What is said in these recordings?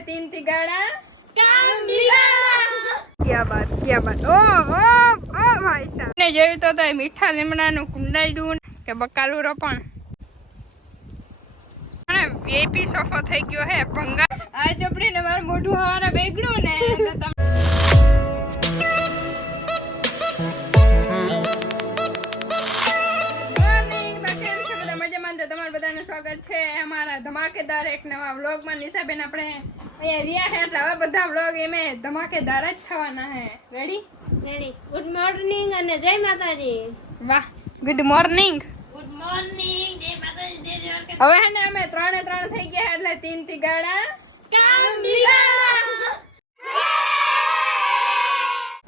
तीन तिगाड़ा काम बिगाड़ा। क्या बात ओ भाई साहब ने જોયું તો મીઠા લીમડાનું કુંડાઈડું કે બકાલું રોપણ અને વીઆઈપી સોફો થઈ ગયો હે ભંગા આ ચોપડીને મારું મોઢું હવાના બેગડું ને તો તમારું બધાનું સ્વાગત છે અમારા ધમાકેદાર એક નવા વ્લોગમાં। નિશાબેન આપણે અહીંયા રહ્યા છે એટલે હવે બધા વ્લોગ એમે ધમાકેદાર જ થવાના છે। રેડી ગુડ મોર્નિંગ અને જય માતાજી। વાહ ગુડ મોર્નિંગ જય માતાજી જય હવે હે ને અમે ત્રણે થઈ ગયા એટલે तीन तिगाड़ा કામ બિગાડા।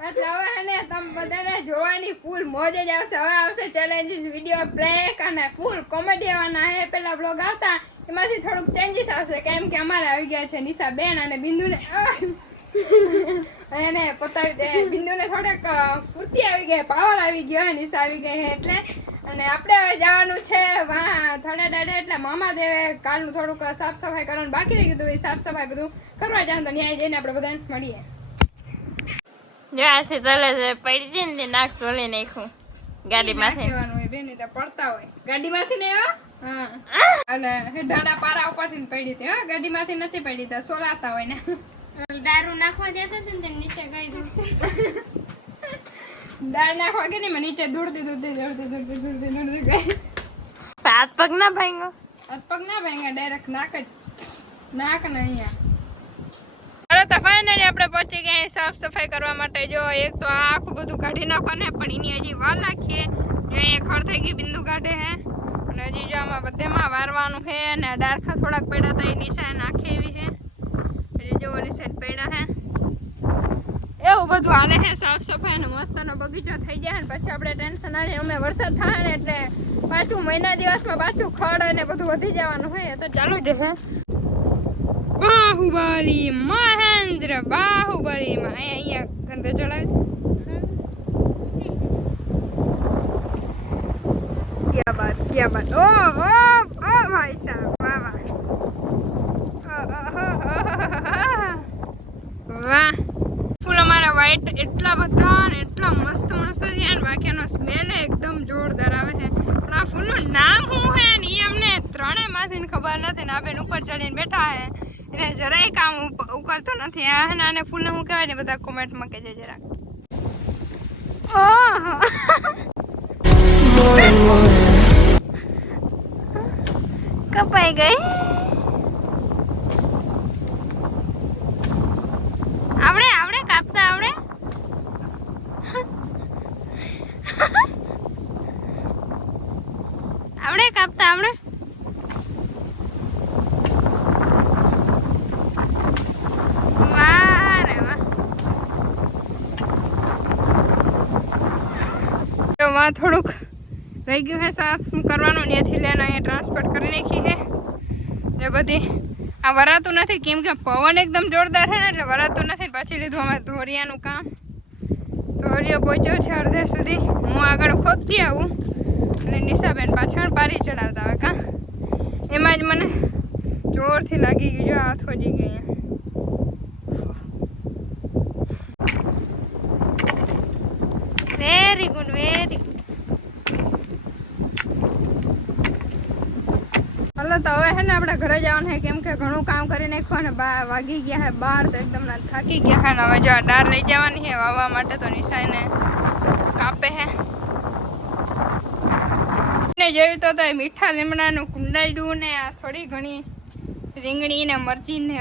એટલે હવે હે ને તમે બધાને જોવાની ફૂલ મોજ જ આવશે। હવે આવશે ચેલેન્જીસ વિડીયો બ્રેક અને ફૂલ કોમેડી આવવાના છે। પેલા બ્લોગ આવતા એમાંથી થોડુંક ચેન્જીસ આવશે કેમ કે અમારે આવી ગયા છે નિશાબેન અને બિંદુને એને પતાવી દે બિંદુને થોડેક ફૂર્તિ આવી ગઈ પાવર આવી ગયો નિશા આવી ગઈ છે એટલે અને આપણે હવે જવાનું છે થોડા દાડે એટલે મામા દેવે કાલનું થોડુંક સાફ સફાઈ કરવાનું બાકી રહી ગયું એ સાફ સફાઈ બધું કરવા જવાનું તો ત્યાં જઈને આપણે બધાને મળીએ। જો આસી તલે છે પડી છે ને નાક ચોલી નાખ્યું ગાડીમાંથી કહેવાનું હોય બેન તો પડતા હોય ગાડીમાંથી ને હા અને હેડાના પારા ઉપરથી પડી હતી હા ગાડીમાંથી નથી પડી તો સોલાતા હોય ને દારૂ નાખવા જતા હતા ને નીચે ગઈ દાળ નાખવા કે નહીં નીચે દોડતી ગઈ હાથ પગ ના ભાંગો હાથ પગ ના ભાંગા ડાયરેક્ટ નાક ને અહીંયા તો ફાઇનલી આપણે પહોંચી ગયા સાફ સફાઈ કરવા માટે। જો એક તો આખું બધું કાઢી નાખવાને પણ એની હજી વાર નાખીએ જો અહીંયા ખડ થઈ ગઈ બિંદુ કાઢે હે અને હજી જો આમાં બધેમાં વારવાનું છે અને ડારખા થોડાક પડ્યા હતા એ નિશાએ નાખે એવી છે હજી જો ઓલી સાઈડ પડ્યા હે એવું બધું હાલે છે સાફ સફાઈ અને મસ્તનો બગીચો થઈ જાય ને પછી આપણે ટેન્શન ના જાય અમે વરસાદ થાય ને એટલે પાછું મહિના દિવસમાં પાછું ખડ અને બધું વધી જવાનું હોય તો ચાલુ જ છે। બાહુબલી મહેન્દ્ર બાહુબલી માં અહીંયા ગંદે ચડાવી क्या बात ओ भाई साहब वाह वाह फूल हमारा व्हाइट એટલા બધા ને એટલા મસ્ત થયા ને બાકીનો સ્મેલ એકદમ જોરદાર આવે છે પણ આ ફૂલનું નામ શું છે ને એ અમને ત્રણેયમાંથી ખબર નથી ને આ બેન ઉપર ચડીને બેઠા છે એને જરાય કામ ઉકળતો નથી આ આને ફૂલને શું કહેવાય ને બધા કોમેન્ટમાં કહેજે જરાક કપાઈ ગઈ આવડે કાપતા આવડે કાપતા આવડે થોડુંક રહી ગયું છે સાફ કરવાનું ત્યાંથી લઈને અહીંયા ટ્રાન્સપોર્ટ કરી નાખી છે એ બધી આ વરાતું નથી કેમ કે પવન એકદમ જોરદાર છે ને એટલે વરાતું નથી પછી લીધું અમારે ધોરિયાનું કામ ધોરિયો પહોંચ્યો છે અડધે સુધી હું આગળ ખોદતી આવું અને નિશાબેન પાછળ પારી ચડાવતા આવે કાં એમાં જ મને જોરથી લાગી ગયું જો હાથ વજી ગઈ વેરી ગુડ હાલો તો હવે છે ને આપણે ઘરે જવાનું છે કેમ કે ઘણું કામ કરી નાખ્યું અને વાગી ગયા છે 12 તો એકદમ થાકી ગયા છે ને હવે જો આ ડાર લઈ જવાની છે વાવવા માટે તો નિશાને કાપે છે જોયું તો મીઠા લીમડાનું કુંડાઈડું ને આ થોડી ઘણી રીંગણી ને મરચી ને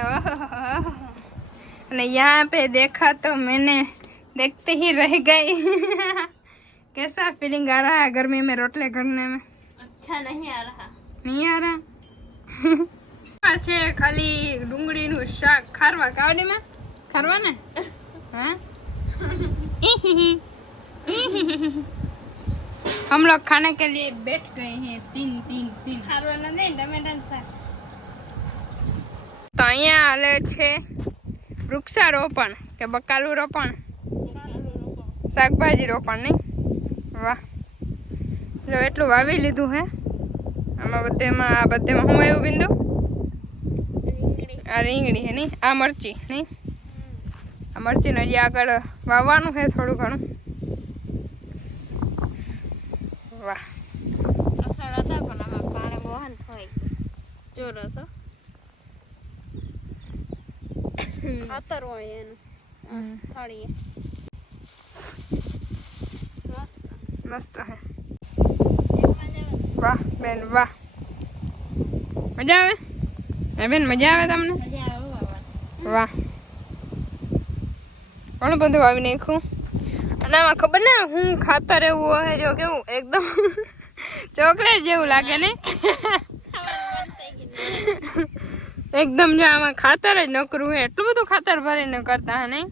અને यहाँ पे देखा तो मैंने देखते ही रह गई कैसा फीलिंग आ रहा है गर्मी में रोटले करने में अच्छा नहीं आ रहा છે ખાલી ડુંગળીનું શાક ખારવા કાવડીમાં ખારવા ને હા हम लोग खाने के लिए बैठ गए हैं तीन ખારવાના નહીં ટમેટાનું શાક તો અહીંયા હાલે છે વૃક્ષારોપણ કે બકાલું રોપણ શાકભાજી રોપણ નહીં વાહ જો એટલું વાવી લીધું હે આમાં બધેમાં શું આવ્યું બિંદુ આ રીંગણી હે નહીં, આ મરચી નહીં, આ મરચીને હજી આગળ વાવવાનું છે થોડું ઘણું. વાહ અસર હતા પણ આમાં પાણી બહુ થાય ચોરસ ખાતર હોય એનું થાળીએ મસ્ત હે. વાહ બેન વાહ, મજા આવે હે બેન, મજા આવે તમને? મજા આવે વાહ ઘણું બધું વાવી નાખ્યું. અને આમાં ખબર ને હું ખાતર એવું હોય જો કેવું એકદમ ચોકલેટ જેવું લાગે ને એકદમ જો આમાં ખાતર જ નકરું હોય, એટલું બધું ખાતર ભરીને કરતા હે નહીં?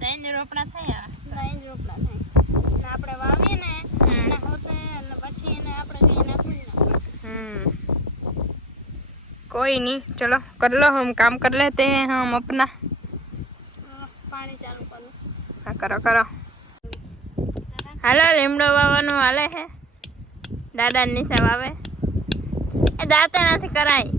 ત્રણ રોપડા થયા, ત્રણ રોપડા થાય આપણે વાવીએ ને એના હોતે અને પછી એને આપણે કઈ નાખવું જ ના. कोई नहीं, चलो कर लो, हम काम कर लेते हैं हम अपना. પાણી ચાલુ કરો. हाँ करो करो. હાલો લીમડો વાવવાનું હાલે છે, દાદા નીચે વાવે એ દાંતે નથી કરાય.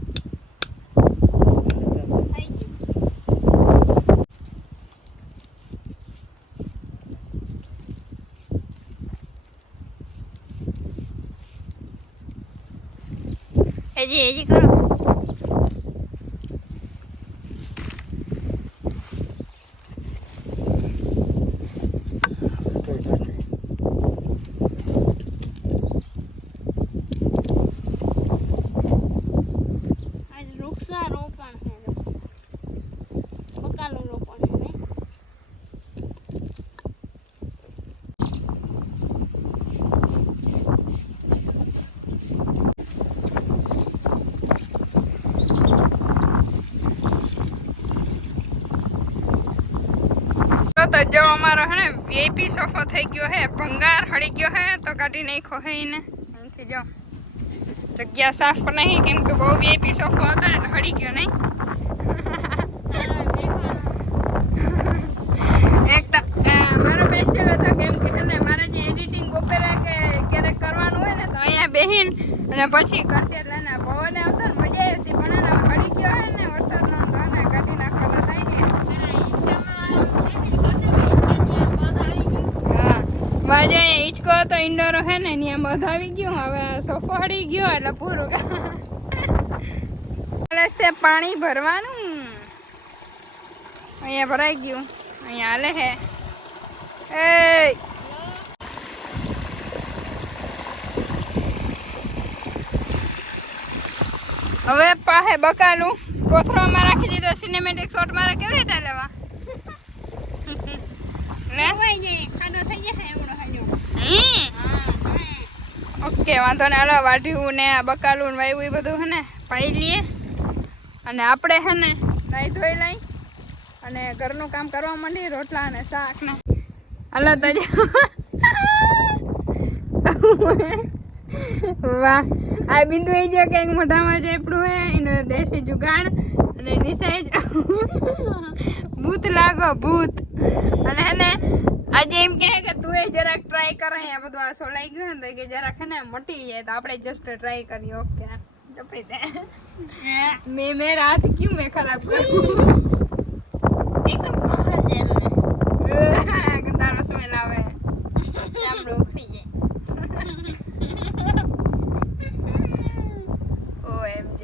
હજી કરો. તો જો અમારો હે ને વીઆઈપી સોફો થઈ ગયો હે, ભંગાર હળી ગયો હે તો કાઢી નાખ્યો હે એને. અહીંથી જો જગ્યા સાફ નહીં, કેમ કે બહુ વીઆઈપી સોફો હતો ને હળી ગયો નહીં. એક તો મારો પેશિયલ હતો, કેમ કે છે ને મારે જે એડિટિંગ બપોરે કે ક્યારેક કરવાનું હોય ને તો અહીંયા બેહીન અને પછી કરતી, એટલે ને પવન આવતો ને મજા આવતી, પણ એને હળી ગયો હે ને વરસાદનો તો ને કાઢી નાખવાનો થાય ને. મારે હિંચકો હતો ઇન્ડોર હે ને ત્યાં મધ આવી ગયું, હવે સોફો હળી ગયો એટલે પૂરું. છે પાણી ભરવાનું, અહીંયા ભરાઈ ગયું, અહીંયા હાલે હે. એ હવે પાહે બકાલું કોથળામાં રાખી દીધો, સિનેમેટિક શોટ મારે કેવી રીતે લેવા? ઓકે વાંધો ને, હાલો વાઢ્યું ને બકાલું ને વાવ્યું એ બધું હે ને પાઈ લઈએ, અને આપણે હે ને નાહી ધોઈ લઈ અને ઘરનું કામ કરવા માંડી, રોટલા અને શાક ને. હાલો તો વાહ, આ બિંદુ એ જો કંઈક મોઢામાં જેપડું હે એનો દેશી જુગાડ, અને નિશાય જ ભૂત લાગો ભૂત. અને હે ને આજે એમ કહે કે તું એ જરાક ટ્રાય કરે, આ બધું આ સોલાઈ ગયું ને તો કે જરાક હે ને મટી જાય તો આપણે જસ્ટ ટ્રાય કરીએ. ઓકે मैं रात क्यों मैं खराब करूं? एकदम बाहर जेल में गंदा स्मेल आवे हम लोग खाइए. OMG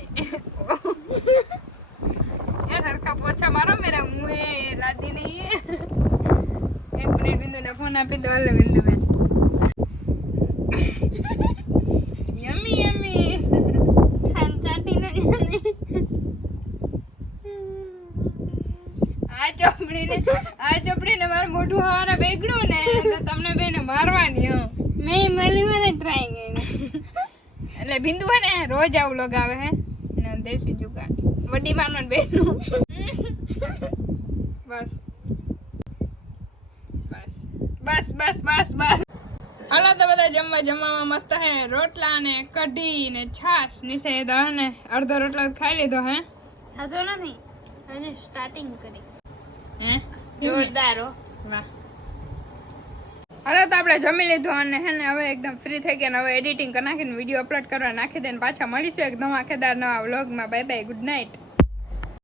यार हरका पोछा मारो, मेरा मुंह है लादी नहीं है. एक मिनट बिंदु ने फोन आपी दो. बिंदु में यम्मी यम्मी આ ચોપડીને મારું મોઢું હવાના બેગડું ને તો તમને બેને મારવાની. મેં મળી મને ટ્રાય કરી એટલે બિંદુ હે ને રોજ આવું લગાવે હે ને દેશી જુગાડ, વડી માનો બેનું. બસ બસ બસ બસ બસ બસ. હાલો તો બધા જમવામાં મસ્ત હે, રોટલા ને કઢી ને છાશ નીચે તો ને અડધો રોટલો ખાઈ લીધો હે. ખાધો નથી, હજી સ્ટાર્ટિંગ કરી હે જોરદાર હો. વાહ. હાલો તો આપણે જમી લીધું અને હે ને હવે એકદમ ફ્રી થઈ ગયા, હવે એડિટિંગ કરી નાખીને વિડીયો અપલોડ કરવા નાખી દે. પાછા મળીશું એક ધમાકેદાર નવા વ્લોગમાં. Bye bye, good night.